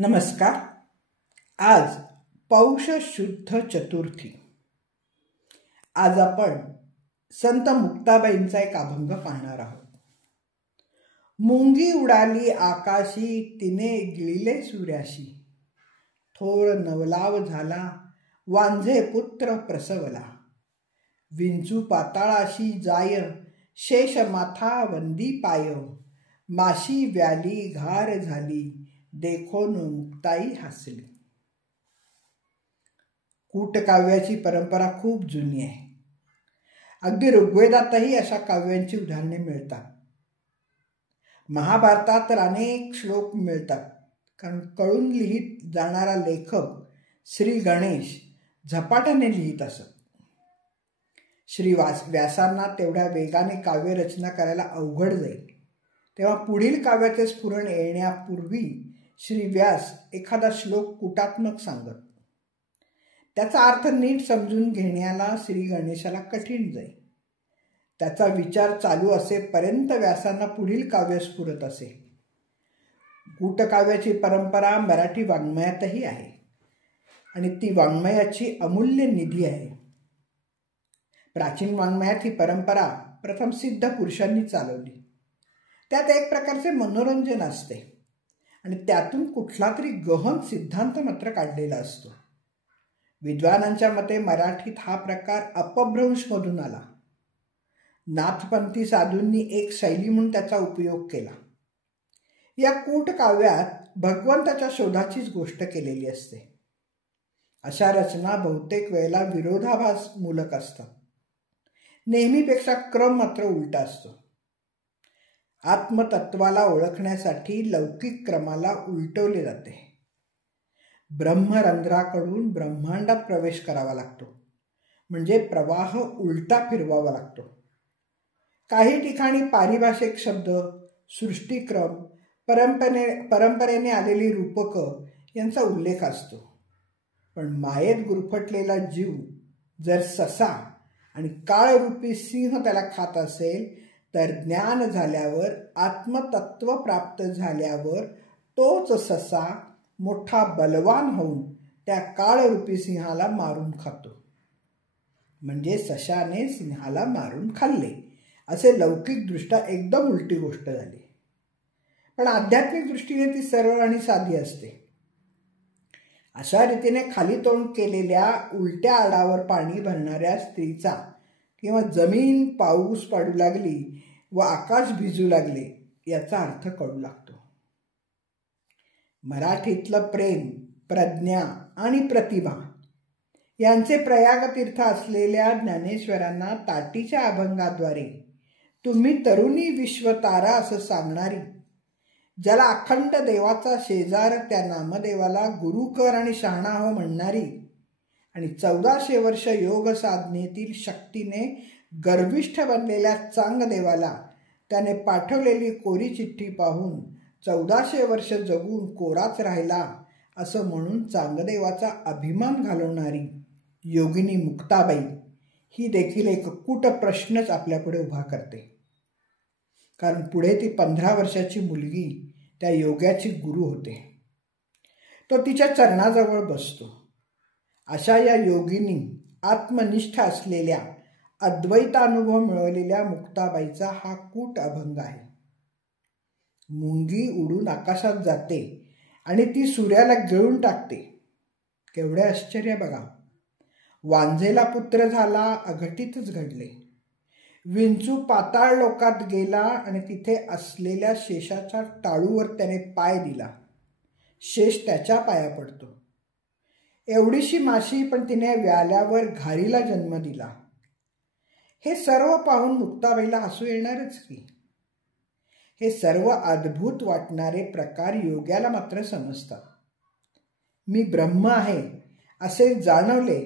नमस्कार. आज पौष शुद्ध चतुर्थी. आज आपण संत मुक्ताबाईंचा एक अभंग पाहणार आहोत. मुंगी उडाली आकाशी, तिने गिळले सूर्याशी. थोर नवलाव झाला, वांझे पुत्र प्रसवला. विंचू पाताळाशी जाय, शेष माथा वंदी पाय. माशी व्याली घार झाली, देखोन मुक्ताई हसली. कूटकाव्याची परंपरा खूप जुनी आहे. अगदी ऋग्वेदातही अशा काव्यांची उदाहरणे मिळतात. महाभारतात तर अनेक श्लोक मिळतात, कारण कळून लिहित जाणारा लेखक श्री गणेश झपाट्याने लिहित असत. श्री व्यासांना तेवढ्या वेगाने काव्यरचना करायला अवघड जाईल, तेव्हा पुढील काव्याचे स्फुरण येण्यापूर्वी श्री व्यास एखादा श्लोक कूटात्मक सांगत. त्याचा अर्थ नीट समजून घेण्याला श्री गणेशाला कठीण जाईल. त्याचा विचार चालू असेपर्यंत व्यासांना पुढील काव्य स्फुरत असे. कूटकाव्याची परंपरा मराठी वाङ्मयातही आहे आणि ती वाङ्मयाची अमूल्य निधी आहे. प्राचीन वाङ्मयात ही परंपरा प्रथम सिद्ध पुरुषांनी चालवली. त्यात एक प्रकारचे मनोरंजन असते आणि त्यातून कुठला तरी गहन सिद्धांत मात्र काढलेला असतो. विद्वानांच्या मते मराठीत हा प्रकार अपभ्रंशमधून आला. नाथपंथी साधूंनी एक शैली म्हणून त्याचा उपयोग केला. या कूट काव्यात भगवंताच्या शोधाचीच गोष्ट केलेली असते. अशा रचना बहुतेक वेळेला विरोधाभास मूलक असतात. नेहमीपेक्षा क्रम मात्र उलटा असतो. आत्मतत्वाला ओळखण्यासाठी लौकिक क्रमाला उलटवले जाते. ब्रह्मरंध्राकडून ब्रह्मांडात प्रवेश करावा लागतो, म्हणजे प्रवाह उलटा फिरवावा लागतो. काही ठिकाणी पारिभाषिक शब्द, सृष्टिक्रम, परंपरेने आलेली रूपकं यांचा उल्लेख असतो. पण मायेत गुरफटलेला जीव जर ससा आणि काळरूपी सिंह त्याला खात असेल, तर ज्ञान झाल्यावर, आत्मतत्व प्राप्त झाल्यावर तोच ससा मोठा बलवान होऊन त्या काळरूपी सिंहाला मारून खातो. म्हणजे सशाने सिंहाला मारून खाल्ले, असे लौकिकदृष्ट्या एकदम उलटी गोष्ट झाली. पण आध्यात्मिक दृष्टीने ती सरळ आणि साधी असते. अशा रीतीने खाली तोंड केलेल्या उलट्या आडावर पाणी भरणाऱ्या स्त्रीचा किंवा जमीन पाऊस पाडू लागली व आकाश भिजू लागले याचा अर्थ कळू लागतो. मराठीतलं प्रेम, प्रज्ञा आणि प्रतिभा यांचे प्रयागतीर्थ असलेल्या ज्ञानेश्वरांना ताटीच्या अभंगाद्वारे तुम्ही तरुणी विश्वतारा असं सांगणारी, ज्याला अखंड देवाचा शेजार त्या नामदेवाला गुरुकर आणि शहाणा हो म्हणणारी आणि 1400 वर्ष योग साधनेतील शक्तीने गर्विष्ठ बनलेल्या चांगदेवाला त्याने पाठवलेली कोरी चिठ्ठी पाहून 1400 वर्ष जगून कोराच राहिला असं म्हणून चांगदेवाचा अभिमान घालवणारी योगिनी मुक्ताबाई ही देखील एक कूट प्रश्नच आपल्यापुढे उभा करते. कारण पुढे ती 15 वर्षाची मुलगी त्या योग्याची गुरु होते. तो तिच्या चरणाजवळ बसतो. अशा या योगिनी आत्मनिष्ठ असलेल्या, अद्वैतानुभव मिळवलेल्या मुक्ताबाईचा हा कूट अभंग आहे. मुंगी उडून आकाशात जाते आणि ती सूर्याला गिळून टाकते. केवढे आश्चर्य बघा. वांझेला पुत्र झाला, अघटितच घडले. विंचू पाताळ लोकात गेला आणि तिथे असलेल्या शेषाच्या टाळूवर त्याने पाय दिला. शेष त्याच्या पाया पडतो. एवढीशी माशी, पण तिने व्याल्यावर घारीला जन्म दिला. हे सर्व पाहून मुक्ताबाईला हसू येणारच की. हे सर्व अद्भुत वाटणारे प्रकार योग्याला मात्र समजतात. मी ब्रह्म आहे असे जाणवले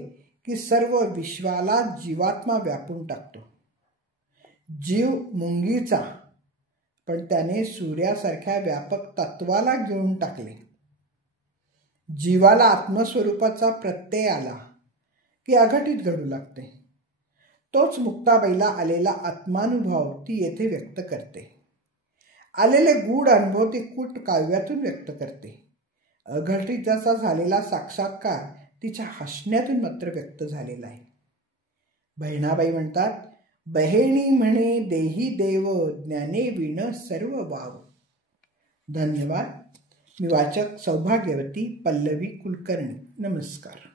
की सर्व विश्वाला जीवात्मा व्यापून टाकतो. जीव मुंगीचा, पण त्याने सूर्यासारख्या व्यापक तत्वाला गिळून टाकले. जीवाला आत्मस्वरूपाचा प्रत्यय आला की अघटित घडू लागते. तोच मुक्ताबाईला आलेला आत्मानुभव ती येथे व्यक्त करते. आलेले गूढ अनुभव ती कूट काव्यातून व्यक्त करते. अघटिताचा झालेला साक्षात्कार तिच्या हसण्यातून मात्र व्यक्त झालेला आहे. बहिणाबाई म्हणतात, बहेणी म्हणे देही देव, ज्ञाने विण सर्व वाव. धन्यवाद. मी वाचक सौभाग्यवती पल्लवी कुलकर्णी. नमस्कार.